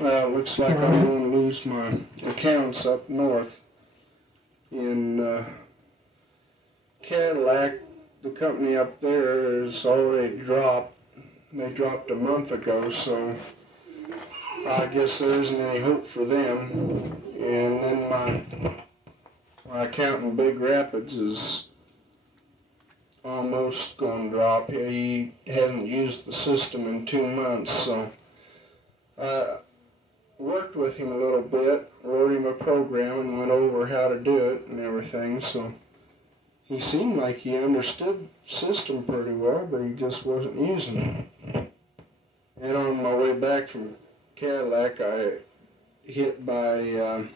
Well, it looks like I'm going to lose my accounts up north in Cadillac. The company up there has already dropped. They dropped a month ago, so I guess there isn't any hope for them. And then my account in Big Rapids is almost going to drop. He hasn't used the system in 2 months, so I worked with him a little bit, wrote him a program and went over how to do it and everything, so he seemed like he understood the system pretty well, but he just wasn't using it. And on my way back from Cadillac, I hit by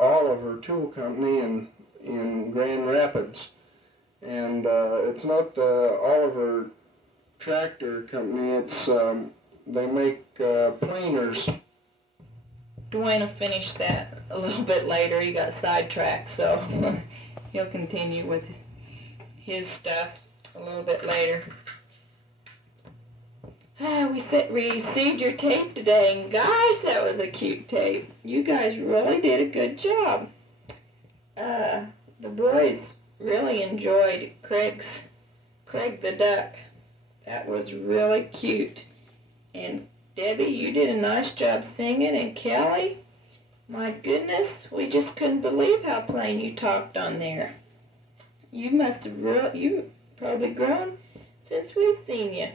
Oliver Tool Company in Grand Rapids. And it's not the Oliver Tractor Company, it's they make planers. Dwayne will finish that a little bit later. He got sidetracked, so he'll continue with his stuff a little bit later. We received your tape today, and gosh, that was a cute tape. You guys really did a good job. The boys really enjoyed Craig the Duck. That was really cute. And Debbie, you did a nice job singing, and Kelly, my goodness, we just couldn't believe how plain you talked on there. You must have you probably grown since we've seen you.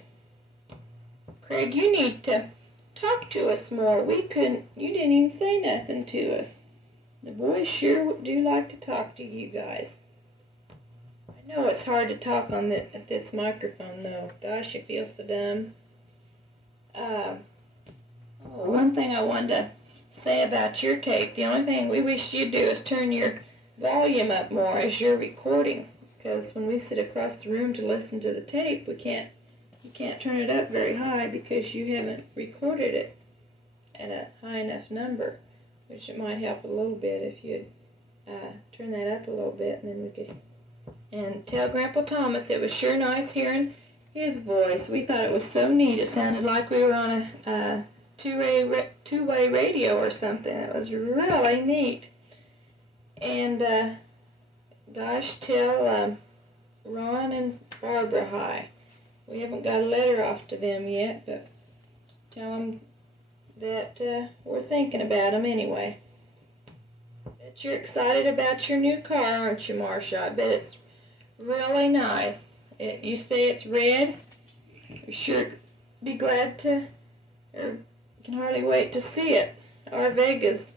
Craig, you need to talk to us more. You didn't even say nothing to us. The boys sure do like to talk to you guys. I know it's hard to talk at this microphone, though. Gosh, I feel so dumb. One thing I wanted to say about your tape, the only thing we wish you'd do is turn your volume up more as you're recording, because when we sit across the room to listen to the tape, you can't turn it up very high because you haven't recorded it at a high enough number, which it might help a little bit if you'd turn that up a little bit, and then we could. And tell Grandpa Thomas it was sure nice hearing his voice. We thought it was so neat. It sounded like we were on a two-way radio or something. It was really neat. And gosh, tell Ron and Barbara hi. We haven't got a letter off to them yet, but tell them that we're thinking about them anyway. Bet you're excited about your new car, aren't you, Marcia? I bet it's really nice. You say it's red? We sure be glad to, or can hardly wait to see it. Our Vega's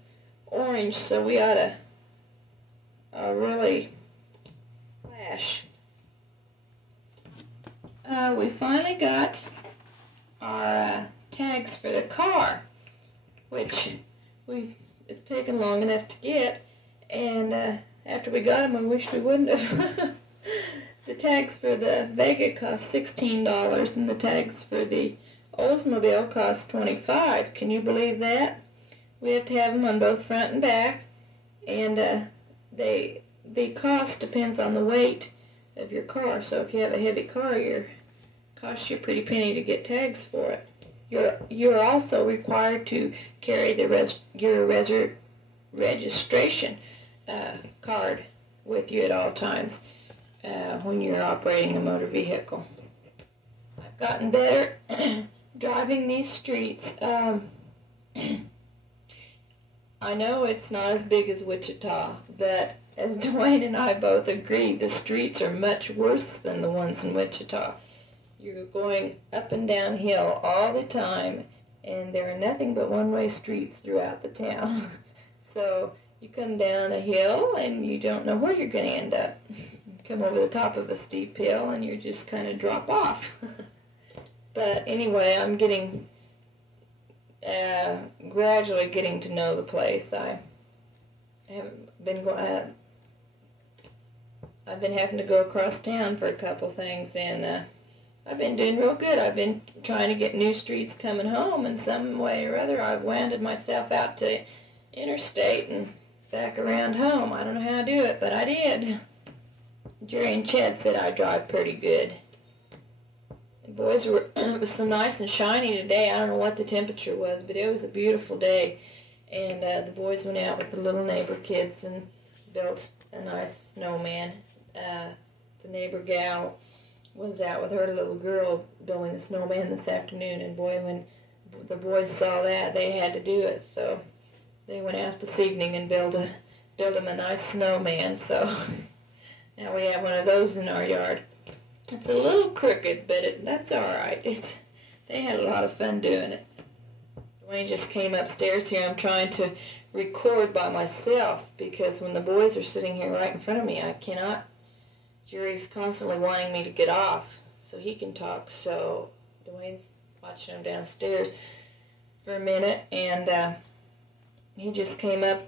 orange, so we ought to really flash. We finally got our tags for the car, which it's taken long enough to get, and after we got them, we wished we wouldn't have. The tags for the Vega cost $16, and the tags for the Oldsmobile cost $25. Can you believe that? We have to have them on both front and back, and the cost depends on the weight of your car. So if you have a heavy car, it costs you a pretty penny to get tags for it. You're also required to carry your registration card with you at all times when you're operating a motor vehicle. I've gotten better driving these streets. I know it's not as big as Wichita, but as Dwayne and I both agree, the streets are much worse than the ones in Wichita. You're going up and down hill all the time, and there are nothing but one-way streets throughout the town. So you come down a hill, and you don't know where you're going to end up. You come over the top of a steep hill, and you just kind of drop off. But anyway, I'm getting gradually getting to know the place. I haven't been going. I've been having to go across town for a couple things, and I've been doing real good. I've been trying to get new streets coming home, and some way or other I've winded myself out to interstate and back around home. I don't know how to do it, but I did. Jerry and Chad said I drive pretty good. boys were, it was so nice and shiny today. I don't know what the temperature was, but it was a beautiful day. And the boys went out with the little neighbor kids and built a nice snowman. The neighbor gal was out with her little girl building a snowman this afternoon, and boy, when the boys saw that, they had to do it. So they went out this evening and built them a nice snowman. So now we have one of those in our yard. It's a little crooked, but that's all right. They had a lot of fun doing it. Dwayne just came upstairs here. I'm trying to record by myself because when the boys are sitting here right in front of me, I cannot. Jerry's constantly wanting me to get off so he can talk. So Dwayne's watching him downstairs for a minute, and he just came up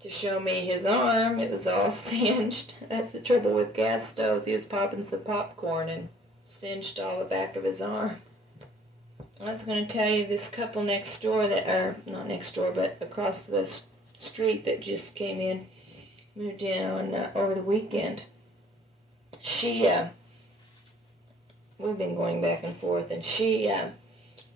to show me his arm. It was all singed. That's the trouble with gas stoves. He was popping some popcorn and singed all the back of his arm. I was going to tell you this couple next door not next door, but across the street that just came in, moved in over the weekend. We've been going back and forth, and she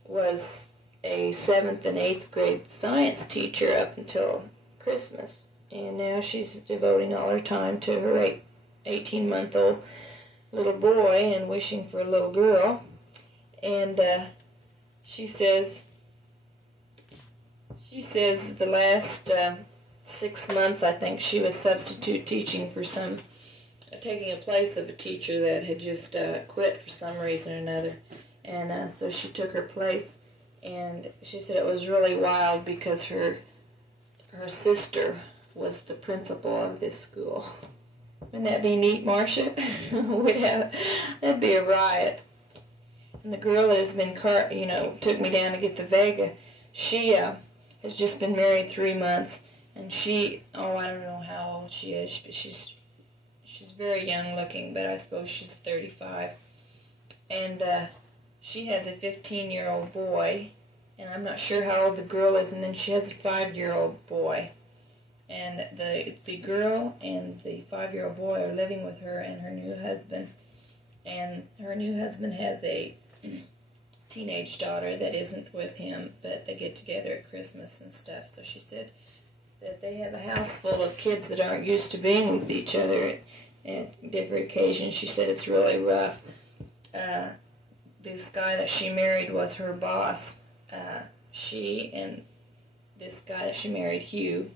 was a 7th and 8th grade science teacher up until Christmas, and now she's devoting all her time to her 18-month-old little boy and wishing for a little girl. And she says the last 6 months, I think, she was substitute teaching for taking a place of a teacher that had just quit for some reason or another. And so she took her place, and she said it was really wild because her sister was the principal of this school. Wouldn't that be neat, Marcia? That'd be a riot. And the girl that has been, took me down to get the Vega, she has just been married 3 months, and I don't know how old she is, but she's very young looking, but I suppose she's 35. And she has a 15-year-old boy, and I'm not sure how old the girl is, and then she has a 5-year-old boy. And the girl and the 5-year-old boy are living with her and her new husband. And her new husband has a teenage daughter that isn't with him, but they get together at Christmas and stuff. So she said that they have a house full of kids that aren't used to being with each other at different occasions. She said it's really rough. This guy that she married was her boss. She and this guy that she married, Hugh,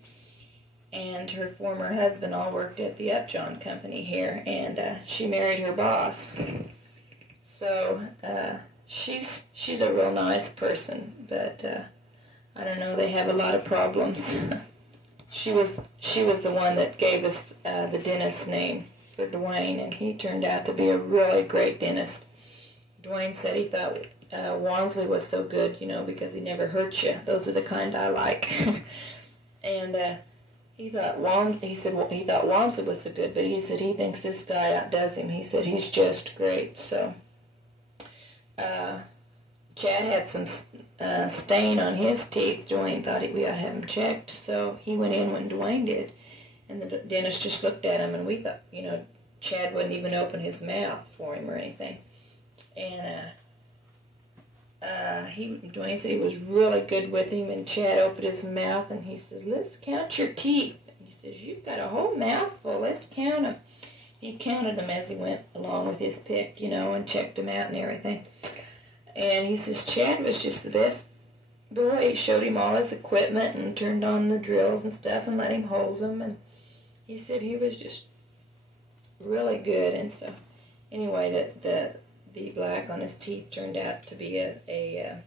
and her former husband all worked at the Upjohn Company here, and she married her boss. So she's a real nice person, but I don't know, they have a lot of problems. She was the one that gave us the dentist's name for Dwayne, and he turned out to be a really great dentist. Dwayne said he thought Walmsley was so good, because he never hurt you. Those are the kind I like. And he thought Walmsley was so good, but he said he thinks this guy outdoes him. He said he's just great. So Chad had some stain on his teeth. Dwayne thought we ought to have him checked, so he went in when Dwayne did, and the dentist just looked at him, and we thought, Chad wouldn't even open his mouth for him or anything. And Dwayne said he was really good with him, and Chad opened his mouth, and he says, "Let's count your teeth." And he says, "You've got a whole mouthful, let's count them." He counted them as he went along with his pick, and checked them out and everything. And he says Chad was just the best boy. He showed him all his equipment and turned on the drills and stuff and let him hold them. And he said he was just really good. And so, anyway, the black on his teeth turned out to be a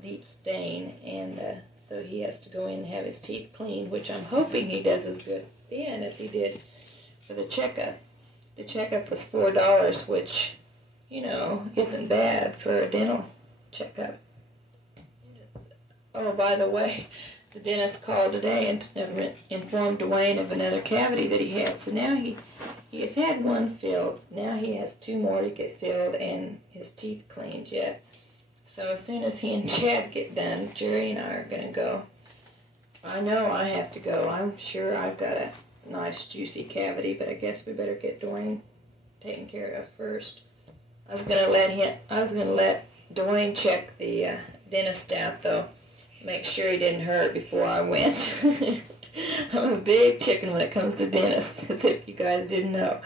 deep stain, and so he has to go in and have his teeth cleaned, which I'm hoping he does as good then as he did for the checkup. The checkup was $4, which, isn't bad for a dental checkup. Oh, by the way, the dentist called today and informed Dwayne of another cavity that he had. So now he has had one filled. Now he has 2 more to get filled and his teeth cleaned yet. So as soon as he and Chad get done, Jerry and I are going to go. I know I have to go. I'm sure I've got a nice juicy cavity, but I guess we better get Dwayne taken care of first. I was gonna let Dwayne check the dentist out though, make sure he didn't hurt before I went. I'm a big chicken when it comes to dentists, as if you guys didn't know.